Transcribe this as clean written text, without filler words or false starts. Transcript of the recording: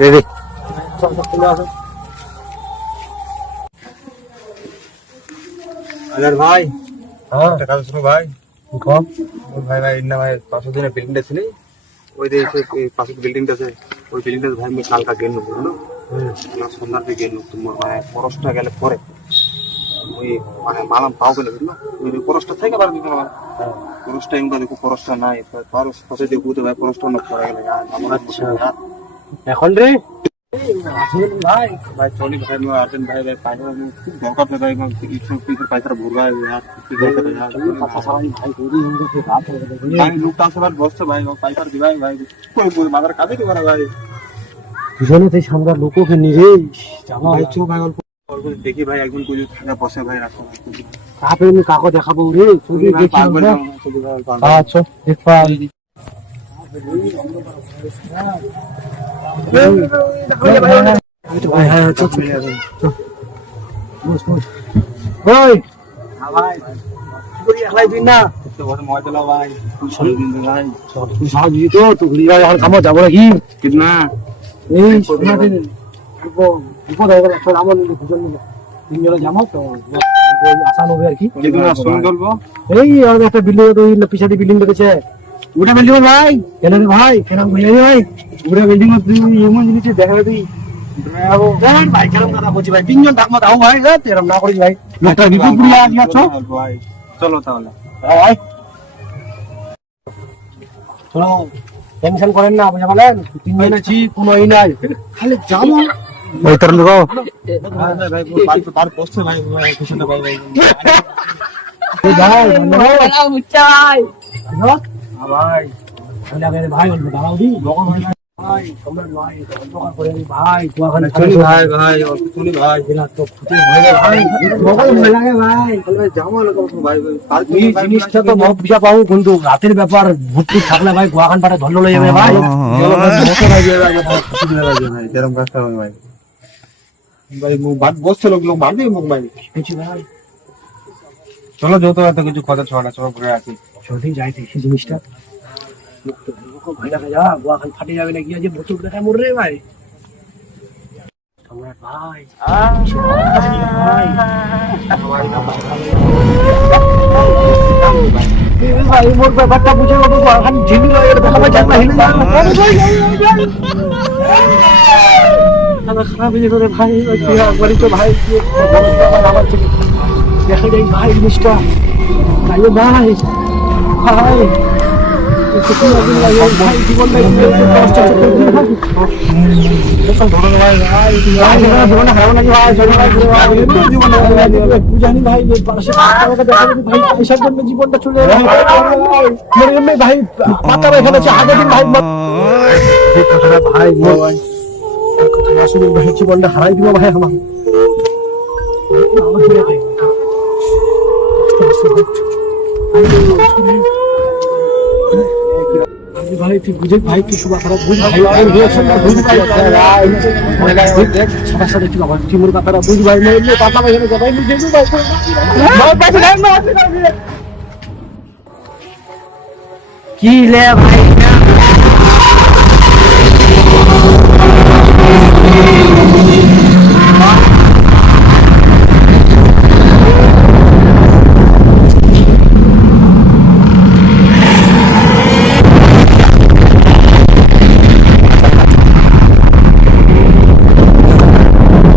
Ready. আরে ভাই, হ্যাঁ একটা কাজ শুনো ভাই। কম ভাই ভাই না ভাই, পাশের দিনের বিল্ডিংটা ছিল, ওই যে পাশের বিল্ডিংটা আছে, ওই বিল্ডিংটা ভাই আমি কালকা গেল বুঝলো, সন্ধ্যার দিকে গেল তোমার মানে খরচটা গেলে পরে ওই মানে মালাম পাও গেলে বুঝলো, ওই খরচটা থেকে আবার দিতে হবে। খরচটা এমন দেখো, খরচটা নাই খরচ পাশে দিয়ে বুঝতে ভাই, খরচটা অনেক পরে গেলে আমার এখন রে ভাই ভাই চলি ভাই, আর্জেন্ট ভাই ভাই পয়সা খুব দরকার ভাই, পয়সা ভরবা ভাই, লোকটা আসে বসছে ভাই, পয়সা দিবাই ভাই, মাথার কাজে দিবা না ভাই। দুজনে সেই সামনে লোককে নিয়ে জামা ভাই চো ভাই, অল্প অল্প দেখি ভাই, একজন কই থাকা বসে ভাই, রাখো কাপে আমি কাকো দেখাবো রে, ছবি দেখি আমরা। আচ্ছা দেখবা যাবো নাকি না এই বিপদ হয়ে গেল, আমার দুজন মিলে তিনজনে যাবো তো আসান হবে আর কি। এই আমাদের একটা বিল্ডিং পিছাদি বিল্ডিং দেখেছে, ওটা বিল্ডিং ভাই কেন রে ভাই, কেন ভাই ওটা বিল্ডিং এমন জিনিস দেখা তুই ভাই, কেরম কথা বলছি ভাই, তিনজন ডাকমা দাও ভাই, এরম না করিস ভাই, একটা বিপদ পুরিয়া আজ আছো ভাই, চলো তাহলে ভাই, চলো টেনশন করেন না, বুঝা বলেন তিনজন আছি, কোনো ই নাই, খালি যাবো ওই তোর লোক ভাই বসছে ভাই, পিছনে ভাই ভাই ভাই বলবো দাঁড়াও দি ভাই, তোমরা ভাই অন্ধকার করে ভাই চলি ভাই ভাই, অল্প চলি ভাই, তো ফুটে হয়ে যায় ভাই, ভয় লাগে ভাই, জামা লাগা ভাই ভাই, এই জিনিসটা তো মত বুঝা পাবো, কিন্তু রাতের ব্যাপার ভর্তি থাকলে ভাই গোয়াখান পাড়ে ধরলো লয়ে যাবে ভাই, এরকম কাজ করবে ভাই, ভাই মুখ বাদ বসছে লোক বাদ দিয়ে মুখ ভাই, কিছু ভাই চলো যত এত কিছু কথা ছড়া চলো ঘুরে আসি। সত্যি যাই দেখি জিনিসটা ভয় লাগে, যা গোয়াখান ফাটে যাবে নাকি, আজ ভুতুক দেখা মর রে ভাই, সম্রাট ভাই ভাই মোর ব্যাপারটা বুঝে গেল, গোয়াখান ঝিমি লয়ে দেখা ভাই, জানা হিলে যাবে খারাপ হয়ে যাবে ভাই, একবারই তো ভাই আমার থেকে দেখা যায় ভাই জিনিসটা, ভাই ভাই ভাই জীবনটা চলে ভাই, মাথা এখানে আছে আগের দিন ভাই ভাই জীবনটা হারাই দিব ভাই আমার ভাই, তুই বুঝে ভাই, তুই সুবা খারাপ বুঝ ভাই, বুঝ ভাই সবার সাথে তুই আবার টিমুর কথাটা বুঝ ভাই, পাতা ভাই ভাই কি লে ভাই